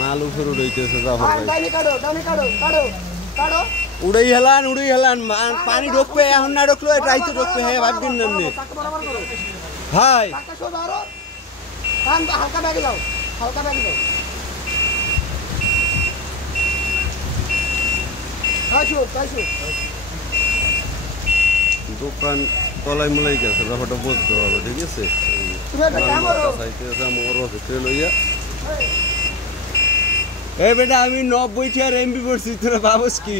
মাল উপর উড়াইতেছে জাফর ভাই। ডাইনি কাটো কাটো উড়াই হেলান পানি ঢুকবে এখন না ঢুকলো রাইতে ঢুকবে হে ভাববেন না নে ভাই। হালকা ব্যাগে যাও দোকান তলাই মলাই গেছে ব্যাপারটা বুঝতে হবে ঠিক আছে। লইয়া এই বেটা আমি 90 টাকার এমবি পড়ছি তোরা ভাবস কি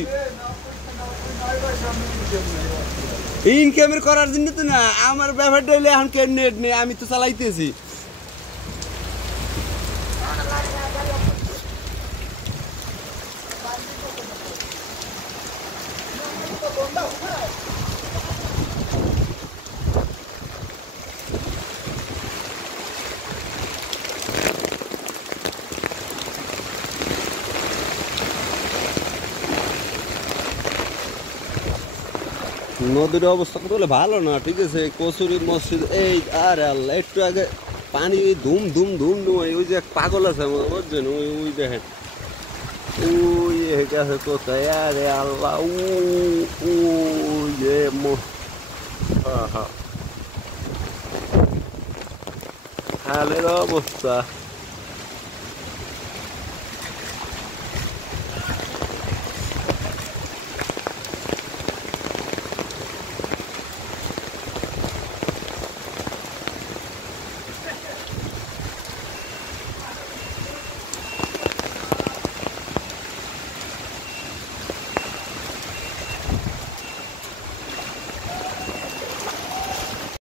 ইনকামের করার জন্য তো না আমার ব্যাপারটা হইলে এখন কেন নেট নেই আমি তো চালাইতেছি। নদীর অবস্থা করলে ভালো না ঠিক আছে। কচুরি মসজিদ এই আরে আল্লাহ একটু আগে পানি ধুম ধুম ধুম ধুম ওই যে এক পাগল আছে বুঝছেন ওই দেখেন ওই গেছে কোথায় আরে আল্লাহ হালের অবস্থা।